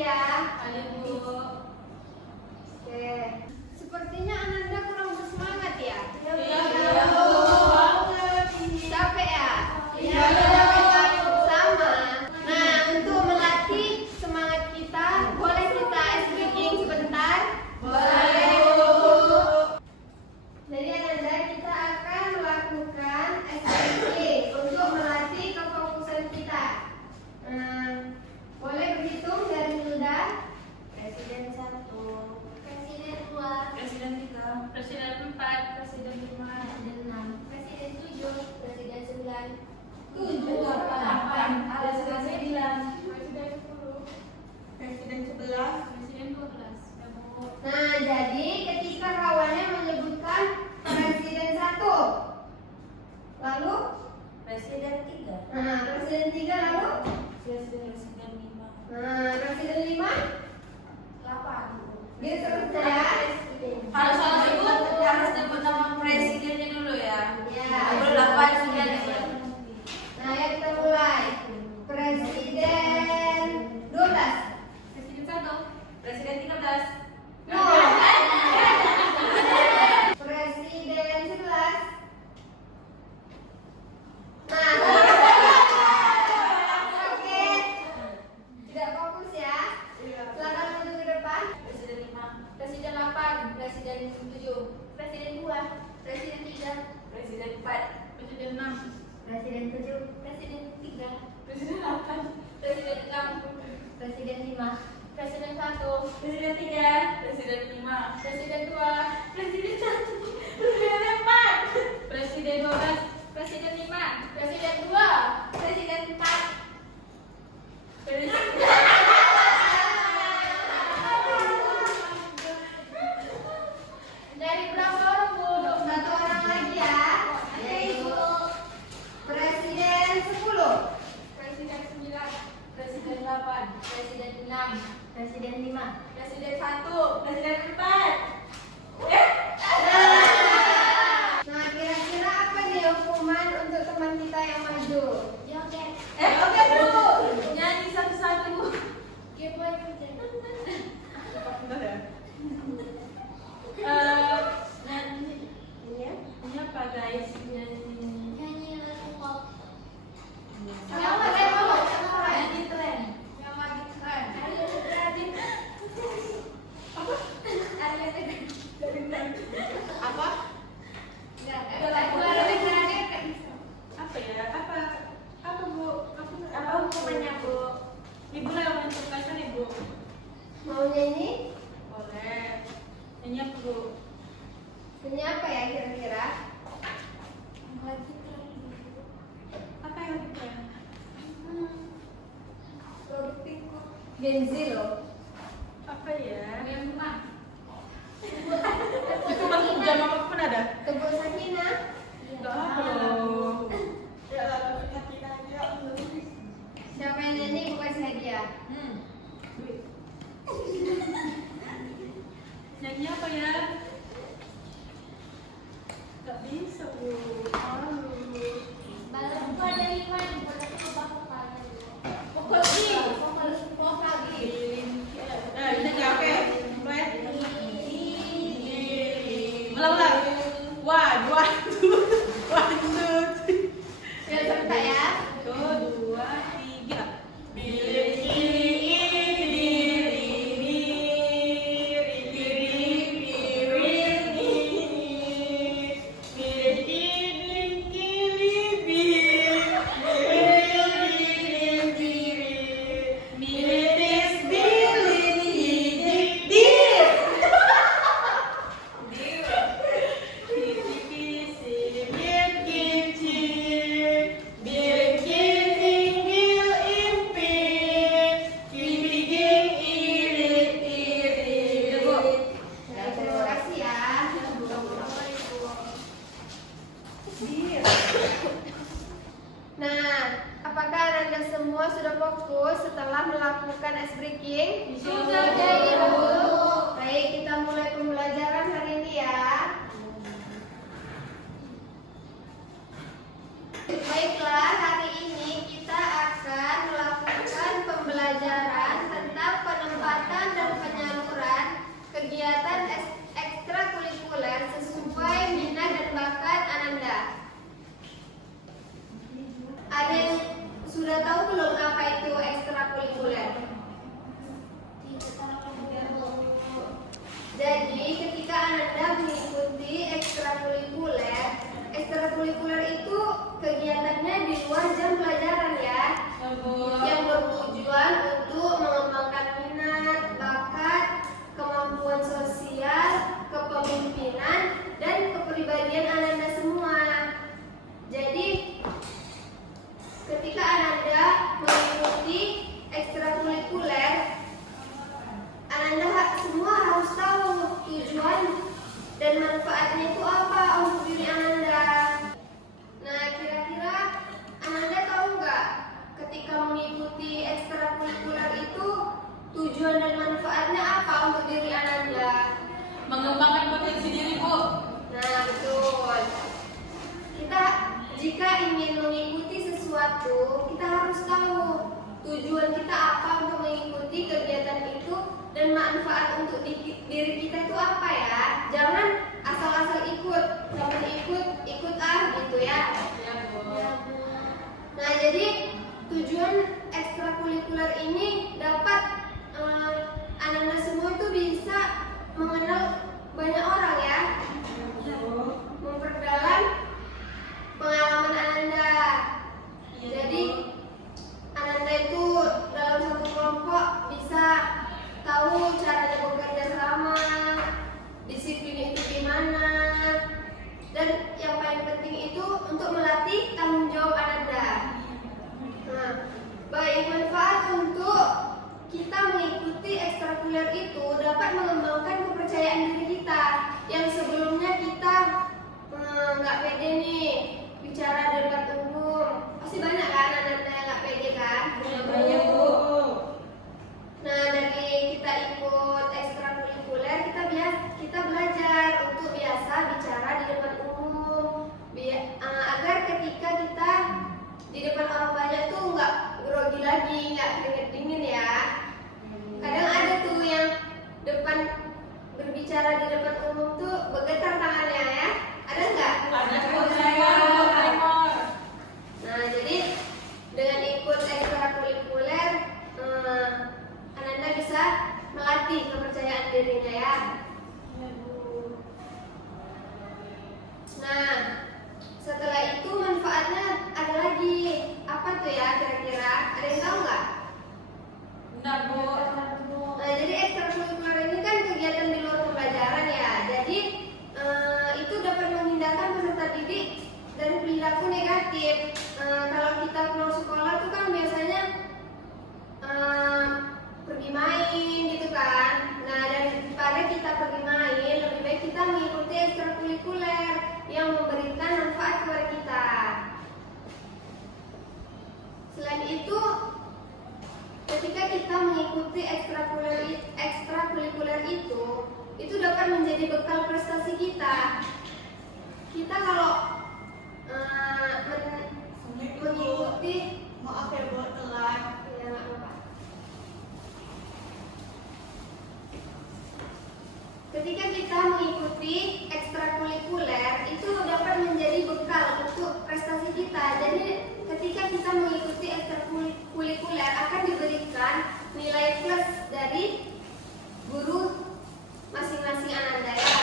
ya. Ada Bu. Oke. Sepertinya Ananda kurang bersemangat ya? Iya, Bu. Capek ya? Iya. Sama. Nah, untuk melatih semangat kita, boleh kita speaking sebentar? Boleh, Bu. Jadi Ananda, kita akan melakukan speaking untuk melatih kefokusan kita. Boleh berhitung dari muda? Presiden 1, Presiden 2, Presiden 3, Presiden 4, Presiden 5, Presiden 6, Presiden 7, Presiden 9, 8, Presiden 9, Presiden 10. Presiden 11, Presiden 12. Ya, Bu. Nah, jadi ketika kawannya menyebutkan Presiden 1, lalu Presiden 3, Presiden 3 lalu Presiden 5, Presiden 5 8. dia seterusnya ya. Harus sebut nama presidennya dulu ya. Ya. Baru 8, 9, 10. Nah, ya kita mulai. Presiden 12. Presiden 1, Presiden 13, No. Presiden 11. Nah, oke. Tidak fokus ya. Silakan maju ke depan. Presiden 5, Presiden 8, Presiden 7, Presiden 2, Presiden 3, Presiden 4, Presiden 6, Presiden 7, Presiden 3, Presiden 8, Presiden 6, Presiden 5, Presiden 1, Presiden 3, Presiden 5, Presiden 2, Presiden 1, Presiden 4, Presiden 12, Presiden 5, Presiden 2, Presiden 4. Dari berapa orang, Bu? Satu orang lagi ya. Yaitu Presiden 10, Presiden 9, Presiden 8, Presiden 6, Presiden 5, Presiden 1, Presiden 4. Nah, kira-kira apa nih hukuman untuk teman kita yang maju? Joget. Oke Bu, nyanyi satu-satu Bu. Gimana joget? Nyanyi. ini apa guys? Nyanyi. Nyanyi lagu pop. Yang pakai pop, Nyanyi tren. yang lagi keren. Apa? Apa ya? Apa Bu? Apa hukumannya Bu? Ibu lah yang menentukan Ibu. Mau nyanyi? Boleh. Nyanyi apa Bu? Nyanyi apa ya kira-kira? Apa yang itu ya? Gen Z loh. Apa ya? Yang rumah. Itu masuk jam apapun ada? Tebul Sakina. Enggak apa loh. Siapa yang nyanyi gue kasih hadiah. Nyanyi apa ya? Gak bisa Bu. Malu. Balonku ada 5 di berarti coba kepala. Pukul lagi. Pokok lagi. Nah, ini nggak oke. Mulai. Ulang. One, two. ekstrakurikuler itu kegiatannya di luar jam pelajaran ya, yang bertujuan untuk mengembangkan minat, bakat, kemampuan sosial, kepemimpinan, dan kepribadian Ananda semua. Jadi ketika Ananda mengikuti ekstrakurikuler, Ananda semua harus tahu tujuan dan manfaatnya itu apa untuk diri Ananda. Nah, kira-kira Ananda tahu nggak ketika mengikuti ekstrakurikuler itu tujuan dan manfaatnya apa untuk diri Ananda? Mengembangkan potensi diri, Bu. Nah, betul. Kita jika ingin mengikuti sesuatu, kita harus tahu tujuan kita apa untuk mengikuti kegiatan itu dan manfaat untuk diri kita itu apa ya. Jangan asal-asal ikut, jangan ikut gitu ya. Ya, Bu. Nah, jadi tujuan ekstrakurikuler ini dapat Ananda semua itu bisa mengenal banyak orang ya, memperdalam pengalaman Ananda. Jadi Ananda itu dalam satu kelompok bisa tahu caranya bekerja sama, disiplin itu gimana, dan yang paling penting itu untuk melatih tanggung jawab Ananda. Nah, baik manfaat untuk kita mengikuti ekstrakurikuler itu dapat mengembangkan kepercayaan diri kita yang sebelumnya kita nggak pede nih bicara di depan umum. Pasti banyak kan anak-anak yang nggak pede kan? Banyak, Bu. Nah, dari kita ikut ekstrakurikuler kita belajar untuk biasa bicara di depan umum, agar ketika kita di depan orang banyak tuh nggak grogi lagi, nggak keringet dingin ya. Kadang ada tuh yang berbicara di depan umum tuh bergetar tangannya ya. Ada nggak? Ada tremor. Nah, jadi dengan ikut ekstrakurikuler Ananda bisa melatih kepercayaan dirinya ya. Nah, setelah itu manfaatnya ada lagi. Apa tuh ya kira-kira? Ada yang tahu nggak? Benar, Bu. Nah, jadi ekstrakurikuler ini kan kegiatan di luar pembelajaran ya. Jadi itu dapat menghindarkan peserta didik dari perilaku negatif. Kalau kita pulang sekolah tuh kan biasanya pergi main gitu kan. Nah, daripada kita pergi main, lebih baik kita mengikuti ekstrakurikuler yang memberikan manfaat kepada kita. Selain itu, ketika kita mengikuti ekstrakurikuler itu dapat menjadi bekal prestasi kita. Kita kalau mengikuti, Maaf ya, Bu, telat. ya nggak apa-apa. Ketika kita mengikuti ekstrakurikuler itu dapat menjadi bekal untuk prestasi kita. Jadi ketika kita mengikuti ekstrakurikuler akan diberikan nilai plus dari guru masing-masing Ananda ya.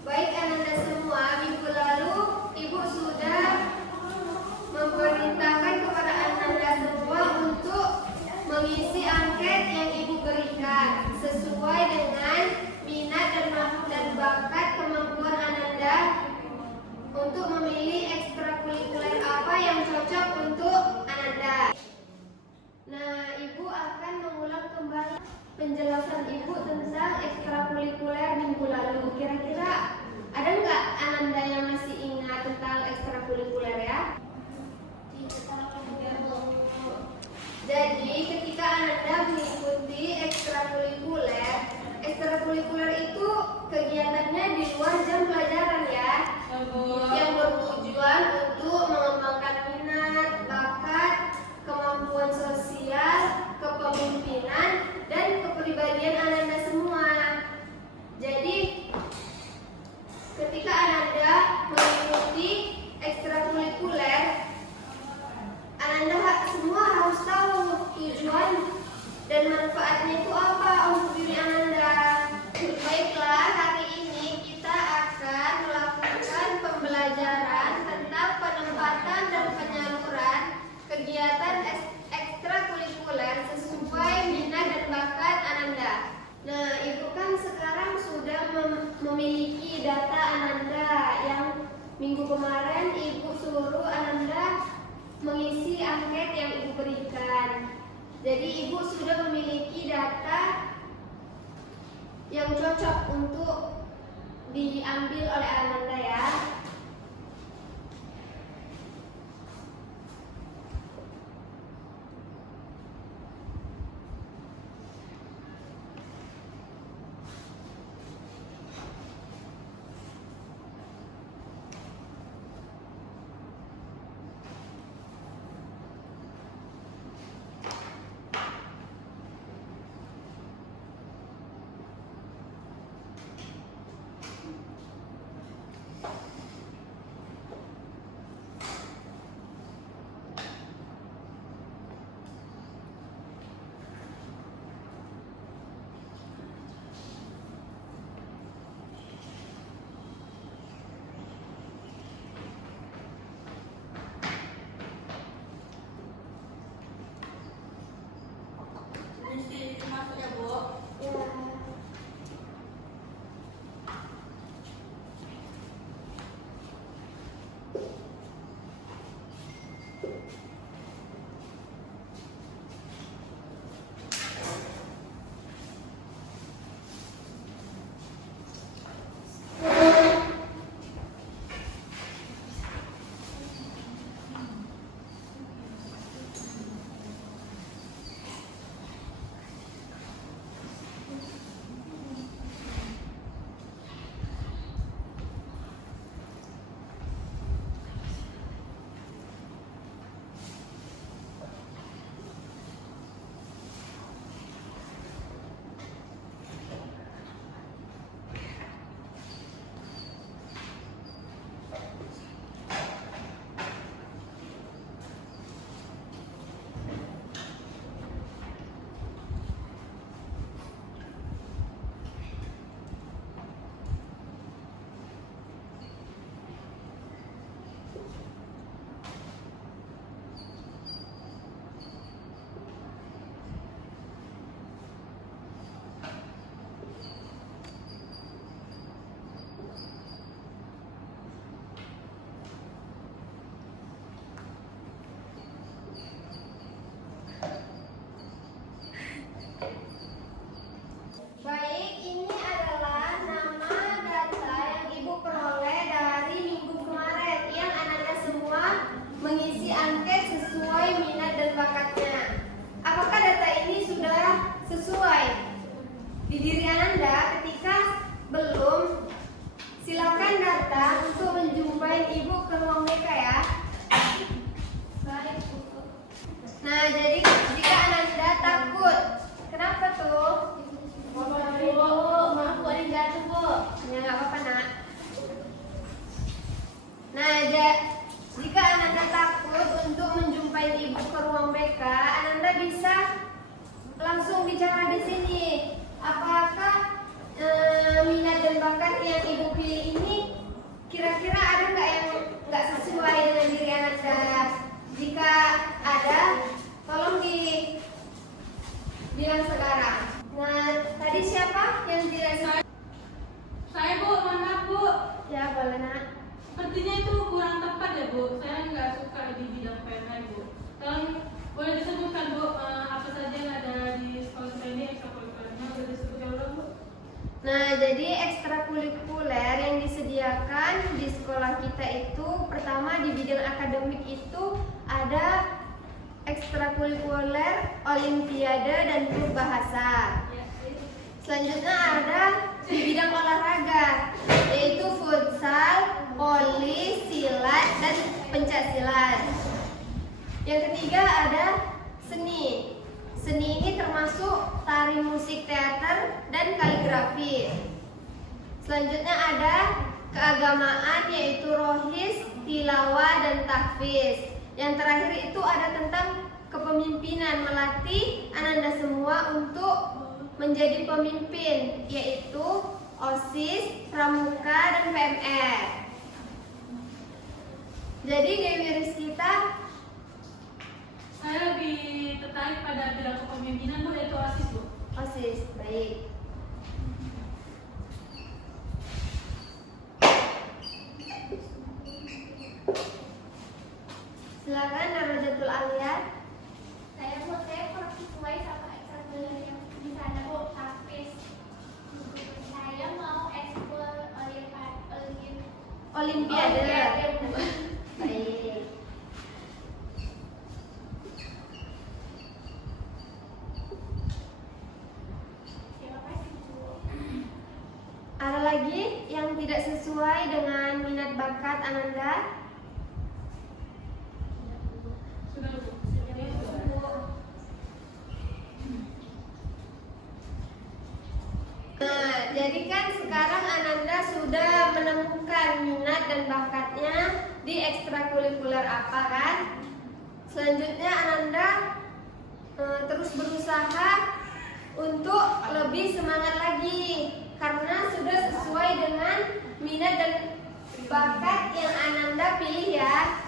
Baik Ananda semua, minggu lalu Ibu sudah memerintahkan kepada Ananda semua untuk mengisi angket yang Ibu berikan sesuai dengan minat dan bakat kemampuan Ananda untuk memilih ekstrakurikuler apa yang cocok untuk Ananda. Nah, Ibu akan mengulang kembali penjelasan Ibu tentang ekstrakurikuler minggu lalu. Kira-kira ada nggak Ananda yang masih ingat tentang ekstrakurikuler ya? Jadi ketika Ananda mengikuti ekstrakurikuler itu kegiatannya di luar jam pelajaran ya, yang bertujuan untuk mengembangkan minat, bakat, kemampuan sosial, kepemimpinan, dan kepribadian Ananda semua. Jadi Jadi Ibu sudah memiliki data yang cocok untuk diambil oleh Ananda ya. Mesti masuk ya, Bu. Ya. Baik, ini adalah nama data yang Ibu peroleh dari minggu kemarin yang Ananda semua mengisi angket sesuai minat dan bakatnya. Apakah data ini sudah sesuai di diri Ananda? Ketika belum, silakan datang untuk menjumpai Ibu ke ruang BK ya. Baik, Bu. Nah, jadi jika Ananda takut, kenapa tuh? Maaf, Bu, ada yang jatuh, Bu. Ya nggak apa-apa nak. Nah, jika Ananda takut untuk menjumpai Ibu ke ruang BK, Ananda bisa langsung bicara di sini. Apakah minat dan bakat yang Ibu pilih ini kira-kira ada nggak yang nggak sesuai dengan diri Ananda? Jika ada, tolong dibilang sekarang. Nah, tadi siapa yang tidak sesuai? Saya, Bu, mana, Bu? Ya, boleh nak. Sepertinya itu kurang tepat ya, Bu. Saya nggak suka di bidang PNS, Bu. Tolong boleh disebutkan, Bu, apa saja yang ada di sekolah saya ini ekstrakurikulernya boleh disebutkan ulang, Bu? Nah, jadi ekstrakurikuler yang disediakan di sekolah kita itu pertama di bidang akademik itu ada ekstrakurikuler, olimpiade dan klub bahasa. Selanjutnya ada di bidang olahraga yaitu futsal, voli, silat dan pencaksilat. Yang ketiga ada seni. Seni ini termasuk tari, musik, teater, dan kaligrafi. Selanjutnya ada keagamaan yaitu rohis, tilawah, dan tahfiz. Yang terakhir itu ada tentang kepemimpinan, melatih Ananda semua untuk menjadi pemimpin yaitu OSIS, Pramuka, dan PMR. Jadi Dewi Rizkita, Saya lebih tertarik pada bidang kepemimpinan, Bu, yaitu OSIS, Bu. OSIS, baik. Silakan Narojatul Alia. Saya mau saya praktik ada Bu, tapi saya mau ekskul Olimpiade. Bu. Baik. Terima kasih Bu. Ada lagi yang tidak sesuai dengan minat bakat Ananda? Sudah Bu. Nah, jadi kan sekarang Ananda sudah menemukan minat dan bakatnya di ekstrakurikuler apa kan? Selanjutnya Ananda terus berusaha untuk lebih semangat lagi karena sudah sesuai dengan minat dan bakat yang Ananda pilih ya.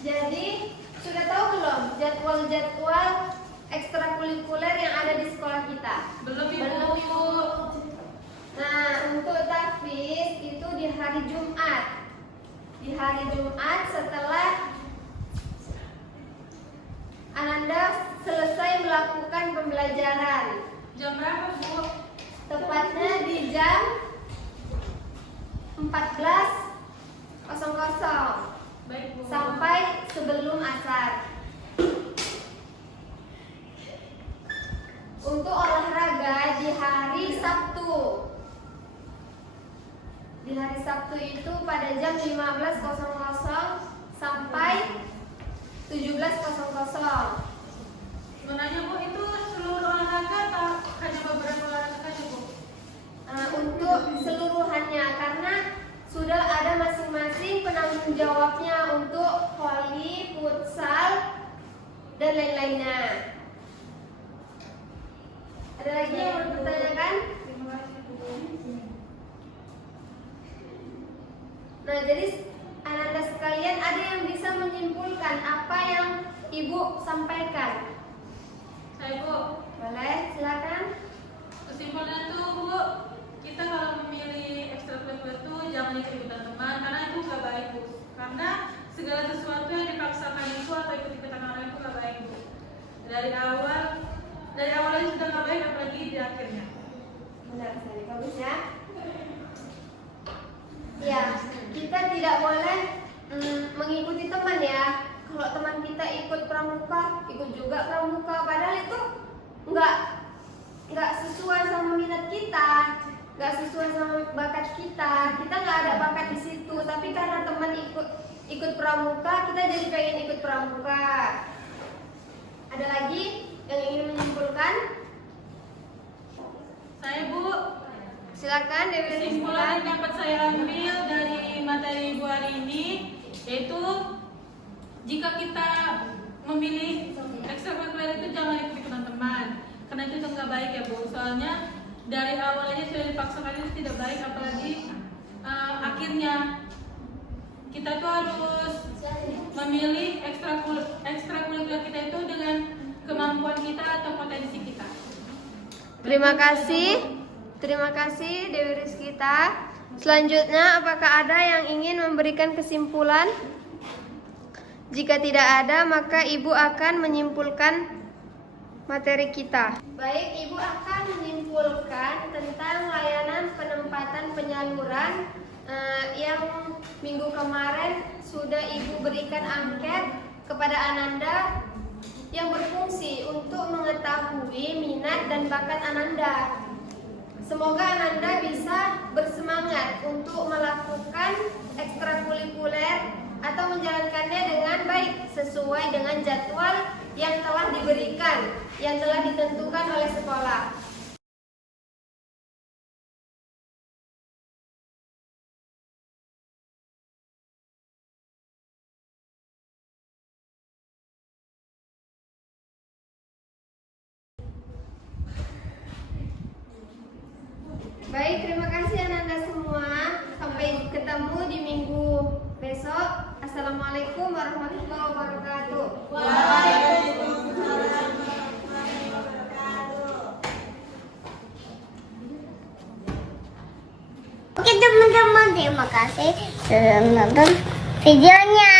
Jadi sudah tahu belum jadwal-jadwal ekstrakurikuler yang ada di sekolah kita? Belum Belum, Ibu. Ibu. Nah, untuk tahfiz itu di hari Jumat. Di hari Jumat setelah Ananda selesai melakukan pembelajaran. Jam berapa Bu? Tepatnya di jam 14.00 Baik Bu. sampai sebelum asar. Untuk olahraga di hari Sabtu. Di hari Sabtu itu pada jam 15.00 sampai 17.00. Mau nanya Bu, itu seluruh olahraga atau hanya beberapa olahraga saja Bu? Untuk seluruhannya karena sudah ada masing-masing penanggung jawabnya untuk voli, futsal, dan lain-lainnya. Ada lagi yang mau dipertanyakan? Terima kasih Bu. Nah, jadi Ananda sekalian ada yang bisa menyimpulkan apa yang Ibu sampaikan? Saya Bu. Boleh, silakan. Kesimpulan tuh Bu, kita kalau memilih ekstrakurikuler tuh jangan ikut-ikutan teman karena itu gak baik Bu. Karena segala sesuatu yang dipaksakan itu atau ikut-ikutan orang itu gak baik Bu. Dari awalnya sudah gak baik apalagi di akhirnya. Benar sekali, bagus ya. Ya, kita tidak boleh mengikuti teman ya. Kalau teman kita ikut pramuka, ikut juga pramuka, padahal itu nggak sesuai sama minat kita, nggak sesuai sama bakat kita. Kita nggak ada bakat di situ, tapi karena teman ikut pramuka, kita jadi pengen ikut pramuka. Ada lagi yang ingin menyimpulkan? Saya Bu, Silakan Dewi kesimpulan yang Rizky. dapat saya ambil dari materi Ibu hari ini yaitu jika kita memilih ekstrakurikuler itu jangan ikut-ikutan teman karena itu nggak baik ya Bu. Soalnya dari awalnya sudah dipaksakan itu tidak baik apalagi akhirnya kita tuh harus memilih ekstrakurikuler kita itu dengan kemampuan kita atau potensi kita. Terima kasih Dewi Rizkita. Selanjutnya, apakah ada yang ingin memberikan kesimpulan? Jika tidak ada, maka Ibu akan menyimpulkan materi kita. Baik, Ibu akan menyimpulkan tentang layanan penempatan penyaluran yang minggu kemarin sudah Ibu berikan angket kepada Ananda yang berfungsi untuk mengetahui minat dan bakat Ananda. Semoga Ananda bisa bersemangat untuk melakukan ekstrakurikuler atau menjalankannya dengan baik sesuai dengan jadwal yang telah diberikan, yang telah ditentukan oleh sekolah. Baik, terima kasih Ananda semua. Sampai ketemu di minggu besok. Assalamualaikum warahmatullahi wabarakatuh. Waalaikumsalam warahmatullahi wabarakatuh. Oke teman-teman, terima kasih sudah menonton videonya.